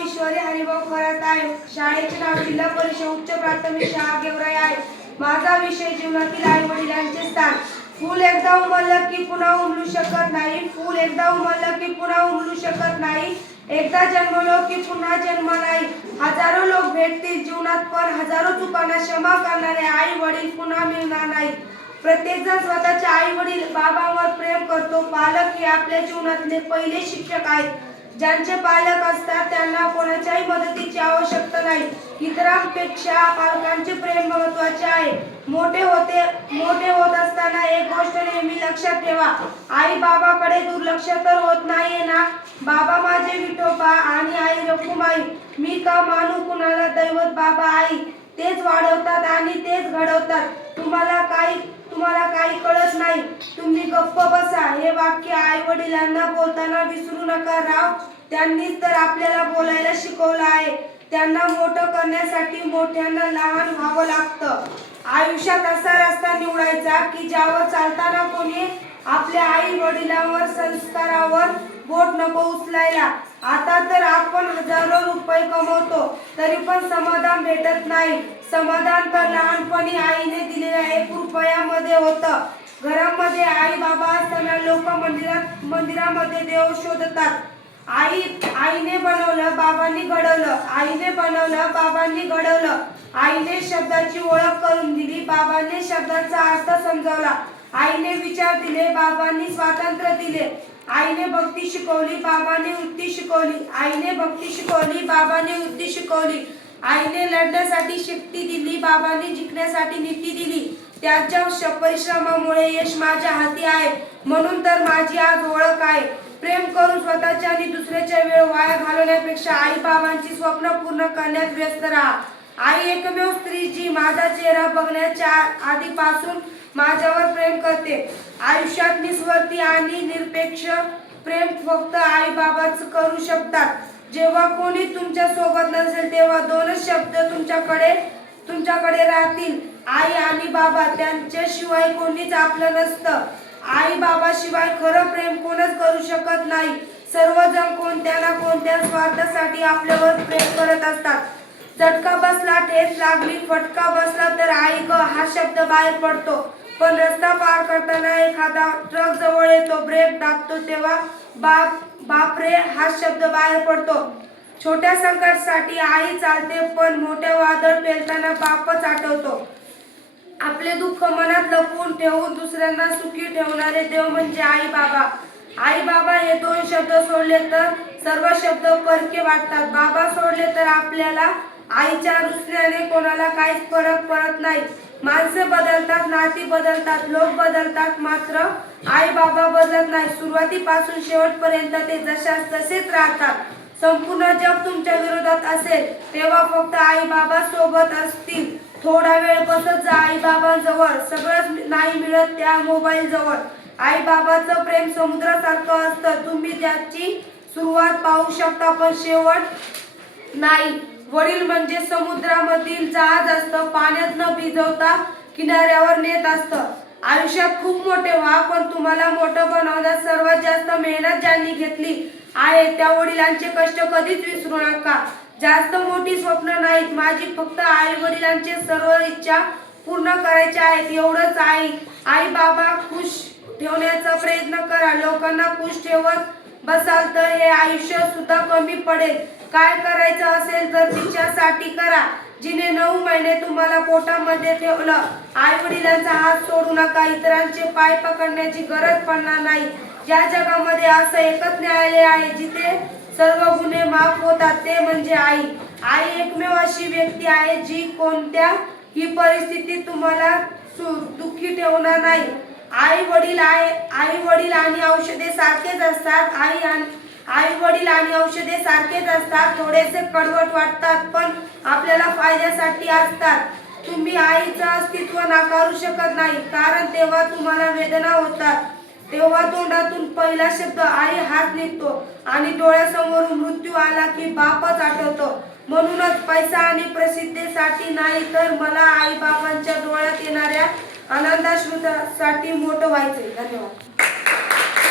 ईश्वरी हरिभाऊ खरात आहे. शाळेचे नाव जिल्हा परिषद उच्च प्राथमिक शाळा गेवराई आहे. माझा विषय जीवनातील आई वडिलांचे स्थान. फूल एकदा उमललं की पुन्हा उमलू शकत नाही. फूल एकदा उमललं की पुन्हा उमलू शकत नाही. एकदा जन्मलो की पुन्हा जन्म नाही. हजारो लोक भेटतील जीवनात, पण हजारो चुकांना क्षमा करणारे आई वडील पुन्हा मिळणार नाही. प्रत्येक जण स्वतःच्या आई वडील बाबांवर प्रेम करतो. पालक हे आपल्या जीवनातले पहिले शिक्षक आहेत. ज्यांचे पालक असतात त्यांना कोणाच्याही मदतीची आवश्यकता नाही. इतरांपेक्षा पालकांचे प्रेम महत्त्वाचे आहे. मोठे होत असताना एक गोष्ट नेहमी लक्षात ठेवा, आई बाबाकडे दुर्लक्ष तर होत नाहीये ना. बाबा माझे विठोबा आणि आई रखुमाई. मी का मानू कुणाला दैवत. बाबा आई तेच वाढवतात आणि तेच घडवतात. तुम्हाला काही कळत नाही, तुम्ही गप्प बसा. हे वाक्य आई वडिलांना बोलताना विसरू नका. राव, त्यांनीच तर आपल्याला बोलायला शिकवलं आहे. त्यांना मोठं करण्यासाठी मोठ्यांना लहान व्हावं लागतं. आयुष्यात असा रस्ता निवडायचा की ज्यावर चालताना कोणी आपल्या आई वडिलांवर संस्कारावर बोट नको उचलायला. आता तर आपण हजारो रुपये कमवतो तरी पण समाधान भेटत नाही. समाधान तर लहानपणी आईने दिलेल्या 1 रुपयामध्ये होतं. घरामध्ये आई बाबा असताना लोक मंदिरामध्ये देव शोधतात. आईने बनवलं, बाबांनी घडवलं. आईने बनवलं, बाबांनी घडवलं. आईने शब्दाची ओळख करून दिली, बाबांनी शब्दांचा अर्थ समजावला. आईने विचार दिले, बाबांनी स्वातंत्र्य दिले. आईने भक्ती शिकवली, बाबांनी वृत्ती शिकवली. आईने भक्ती शिकवली, बाबांनी वृत्ती शिकवली. आईने लढण्यासाठी शक्ती दिली, बाबांनी जिंकण्यासाठी नीती दिली. त्यांच्या परिश्रमामुळे यश माझ्या हाती आहे. म्हणून तर माझी आज ओळख आहे. प्रेम करून स्वतःच्या आणि दुसऱ्याच्या वेळ वाया घालवण्यापेक्षा आई बाबांची स्वप्न पूर्ण करण्यात व्यस्त राहा. आई एकमेव स्त्री जी माझा चेहरा बघण्याच्या आधीपासून माझ्यावर प्रेम करते. आयुष्यात निस्वार्थी आणि निरपेक्ष प्रेम फक्त आई बाबाच करू शकतात. जेव्हा कोणी तुमच्या सोबत नसेल तेव्हा 2च शब्द तुमच्याकडे राहतील, आई आणि बाबा. त्यांच्याशिवाय कोणीच आपलं नसतं. आई बाबा शिवाय खरं प्रेम कोणच करू शकत नाही. सर्वजण कोणत्या ना कोणत्या स्वार्थासाठी आपल्यावर प्रेम करत असतात. झटका बसला, ठेच लागली, फटका बसला तर आई ग हा शब्द बाहेर पडतो. पण रस्ता पार करताना एखादा ट्रक जवळ येतो, ब्रेक दाबतो तेव्हा बापरे हा शब्द बाहेर पडतो. छोट्या संकटासाठी आई चालते, पण मोठ्या वादळ पेलताना बापच आठवतो. आपले दुःख मनात लपवून ठेवून दुसऱ्यांना सुखी ठेवणारे देव म्हणजे आई बाबा. आई बाबा हे 2 शब्द सोडले तर सर्व शब्द परके वाटतात. बाबा सोडले तर आपल्याला आईच्या रुसण्याने कोणाला काहीच फरक पडत नाही. माणसे बदलतात, नाती बदलतात, लोक बदलतात, मात्र आई बाबा बदलत नाही. सुरुवातीपासून शेवटपर्यंत ते जशास तसेच राहतात. संपूर्ण जग तुमच्या विरोधात असेल तेव्हा फक्त आई बाबा सोबत असतील. थोडा वेळ बसत जा आई बाबांजवळ. सगळंच नाही मिळत त्या मोबाईल जवळ. आई बाबाचं प्रेम समुद्रासारखं असतं. तुम्ही त्याची सुरुवात पाहू शकता पण शेवट नाही. वडील म्हणजे समुद्रामधील जहाज असतं. पाण्यात न भिजवता किनाऱ्यावर नेत असतं. आयुष्यात खूप मोठे व्हा, पण तुम्हाला मोठं बनवण्यात सर्वात जास्त मेहनत ज्यांनी घेतली आहे त्या वडिलांचे कष्ट कधीच विसरू नका. जास्त मोठी स्वप्न नाहीत माझी, फक्त आई वडिलांचे सर्व इच्छा पूर्ण करायच्या आहेत एवढंच. आई बाबा खुश ठेवण्याचा प्रयत्न करा. लोकांना खुश ठेवत बसाल तर हे आयुष्य सुद्धा कमी पडेल. काय करायचं असेल तर तिच्यासाठी करा जिने 9 महिने तुम्हाला पोटामध्ये ठेवलं. आई वडिलांचा हात सोडू नका. इतरांचे पाय पकडण्याची गरज पडणार नाही. या जगामध्ये असं एकच न्यायालय आहे जिथे सर्व गुन्हे माफ होतात, ते म्हणजे आई. आई एकमेव अशी व्यक्ती आहे जी कोणत्याही परिस्थितीत तुम्हाला दुःखी ठेवणार नाही. आई वडील आणि औषधे सारखेच असतात. आई वडील आणि औषधे सारखेच असतात. थोडेसे कडवट वाटतात पण आपल्याला फायद्यासाठी असतात. तुम्ही आईचं अस्तित्व नाकारू शकत नाही, कारण तेव्हा तुम्हाला वेदना होतात. तेव्हा तोंडातून पहिला शब्द आई हाच निघतो आणि डोळ्यासमोर मृत्यू आला की बापच आठवतो. म्हणूनच पैसा आणि प्रसिद्धीसाठी नाही तर मला आई बाबांच्या डोळ्यात येणाऱ्या आनंदाश्रूसाठी मोठं व्हायचंय. धन्यवाद.